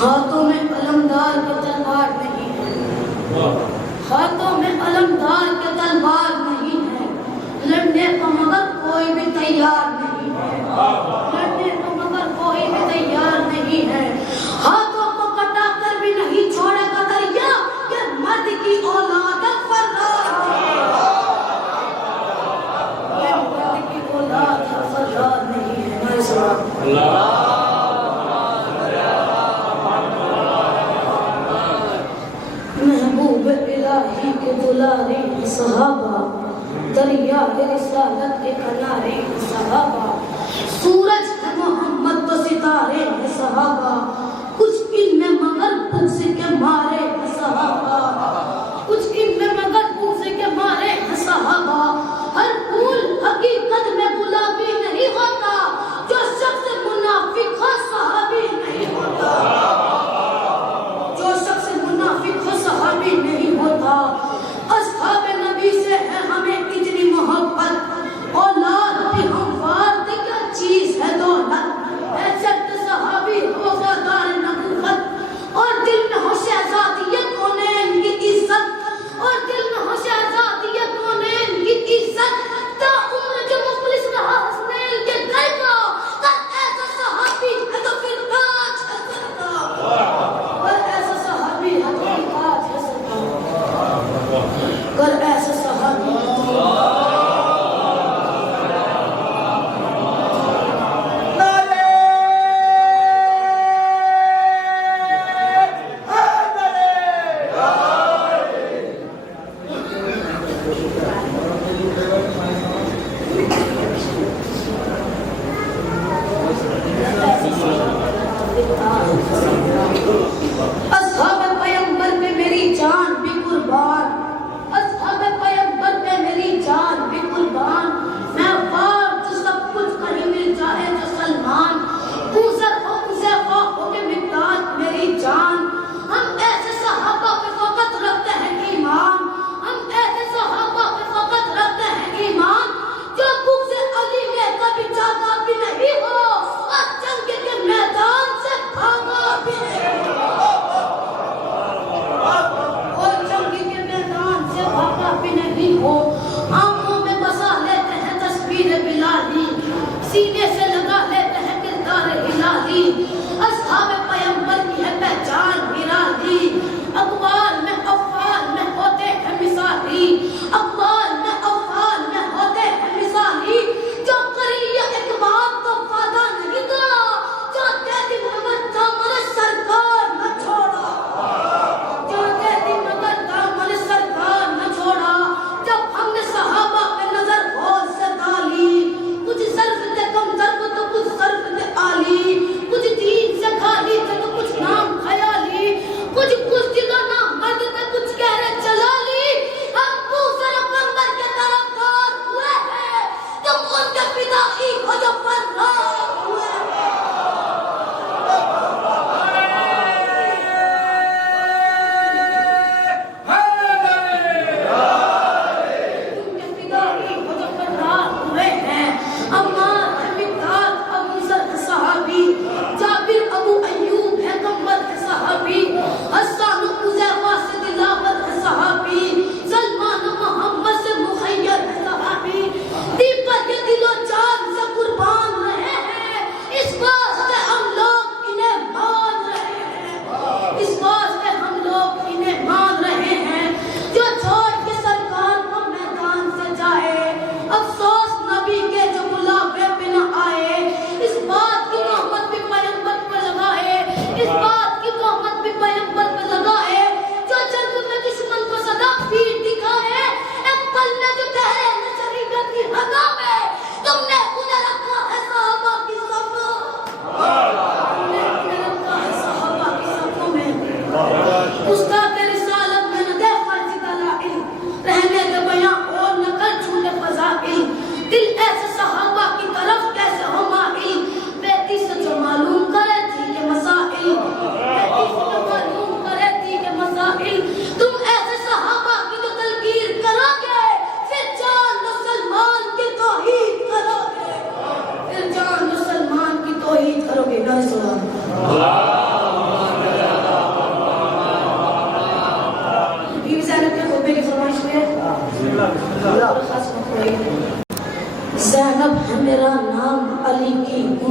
हाथों में अलमदार के तलवार नहीं है, हाथों में अलमदार के तलवार नहीं है, लड़ने को मगर कोई भी तैयार नहीं है, लड़ने को मगर कोई भी तैयार नहीं है। हाथों को कटा कर भी नहीं छोड़ेगा दरिया, ये मर्द की औलाद फर्रार है, ये मर्द की औलाद फर्रार नहीं है। महबूब इलाही के दुलारे सहाबा, दरिया रिसालत के किनारे सहाबा, सूरज है मोहम्मद तो सितारे सहाबा, कुछ इनमें मगर बुक्स के मारे सहाबा, कुछ इनमें मगर बुक्स के मारे सहाबा। हर फूल हकीकत में गुलाबी नहीं होता, जो शख्स मुनाफिक हो सहाबी नहीं होता, जो शख्स मुनाफिक हो सहाबी नहीं होता। अस्हाब नबी से है हमें इतनी मोहब्बत, औलाद भी हम वार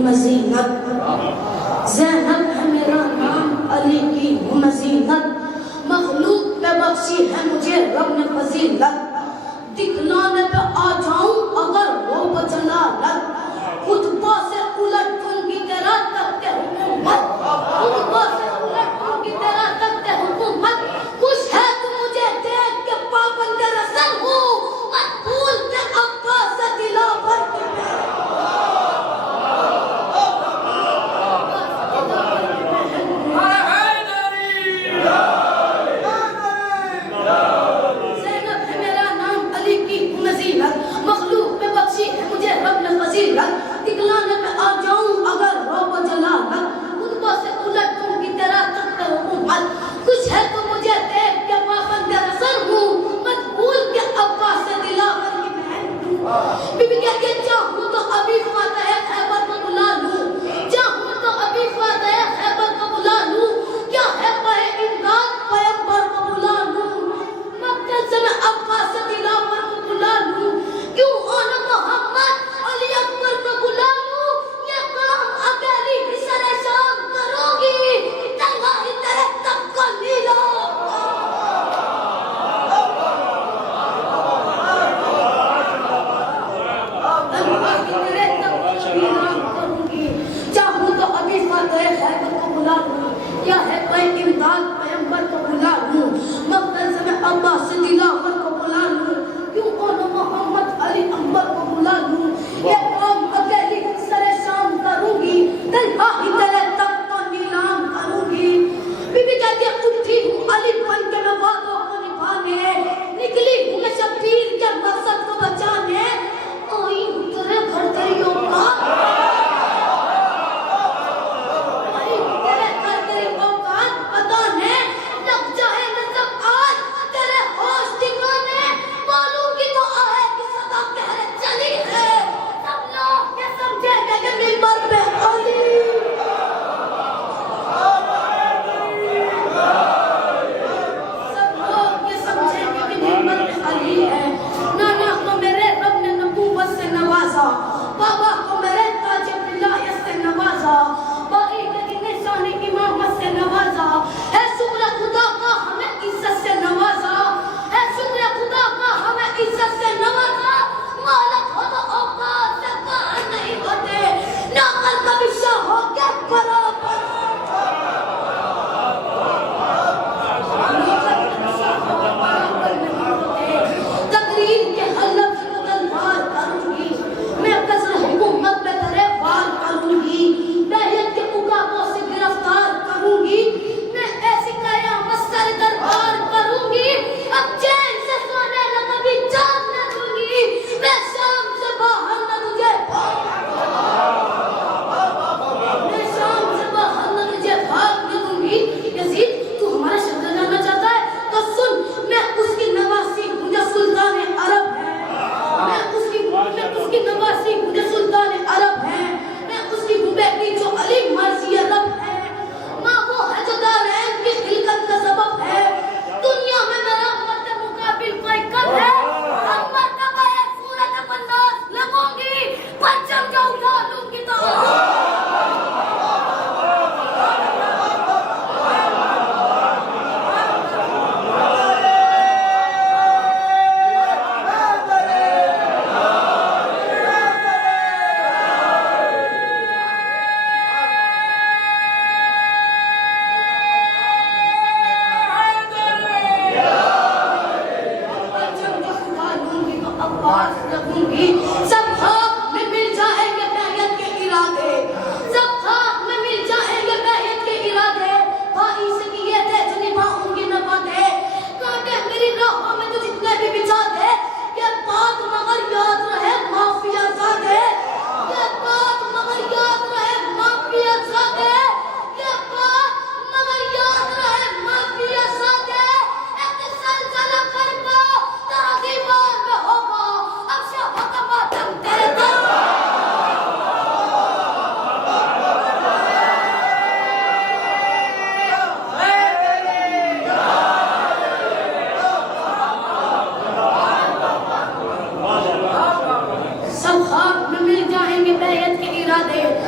मजीनत, ज़ैनब है मेरा नाम, अली की हूँ मजीनत, मखलूक पे बख्शी है मुझे रब ने फजीलत, दिखलाने पे आ जाऊं अगर हो बजलालत, खुतबा से उलट दूंगी तेरा तख्ते हुकूमत, खुतबा से उलट दूंगी तेरा तख्ते हुकूमत, खुश है तू मुझे देख के पाबंद रसम हूँ, मकबूल के अब्बास से दिलावर मखलूक में बख्शी है मुझे रब ने फजीलत,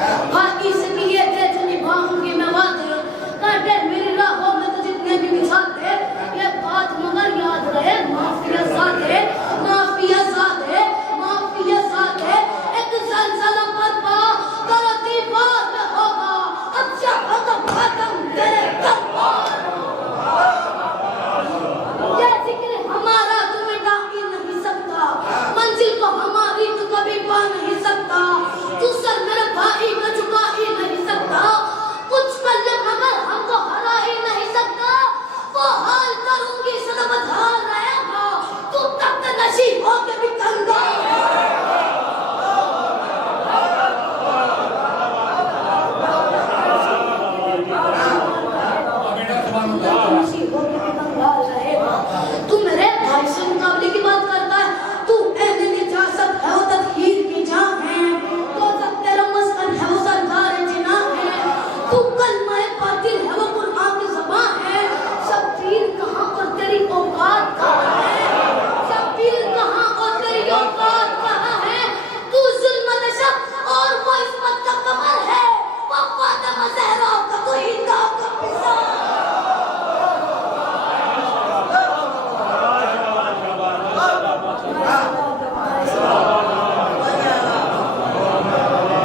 और